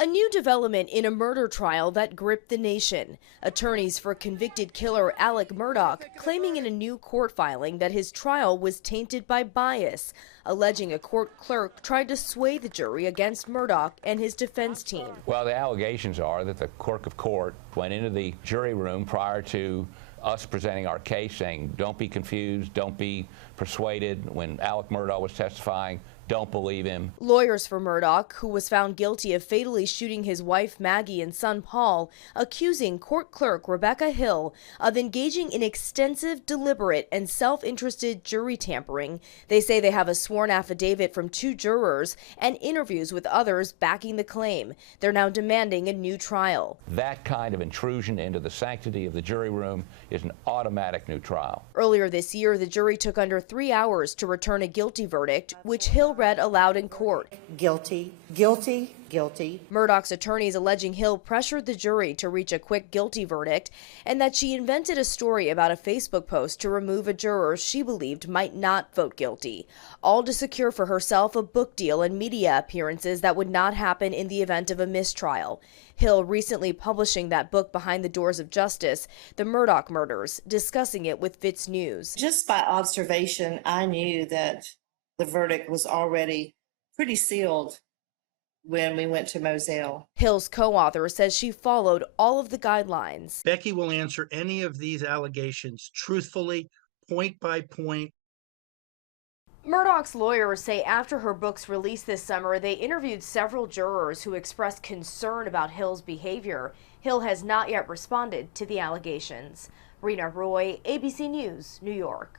A new development in a murder trial that gripped the nation. Attorneys for convicted killer Paul Murdaugh claiming in a new court filing that his trial was tainted by bias, alleging a court clerk tried to sway the jury against Murdaugh and his defense team. Well, the allegations are that the clerk of court went into the jury room prior to us presenting our case saying, don't be confused, don't be persuaded. When Paul Murdaugh was testifying, don't believe him. Lawyers for Murdaugh, who was found guilty of fatally shooting his wife Maggie and son Paul, accusing court clerk Rebecca Hill of engaging in extensive, deliberate, and self-interested jury tampering. They say they have a sworn affidavit from 2 jurors and interviews with others backing the claim. They're now demanding a new trial. That kind of intrusion into the sanctity of the jury room is an automatic new trial. Earlier this year, the jury took under 3 hours to return a guilty verdict, which Hill read aloud in court. Guilty, guilty, guilty. Murdaugh's attorneys alleging Hill pressured the jury to reach a quick guilty verdict and that she invented a story about a Facebook post to remove a juror she believed might not vote guilty, all to secure for herself a book deal and media appearances that would not happen in the event of a mistrial. Hill recently publishing that book, Behind the Doors of Justice, The Murdaugh Murders, discussing it with Fitz News. Just by observation, I knew that the verdict was already pretty sealed when we went to Moselle. Hill's co-author says she followed all of the guidelines. Becky will answer any of these allegations truthfully, point by point. Murdaugh's lawyers say after her book's release this summer, they interviewed several jurors who expressed concern about Hill's behavior. Hill has not yet responded to the allegations. Rena Roy, ABC News, New York.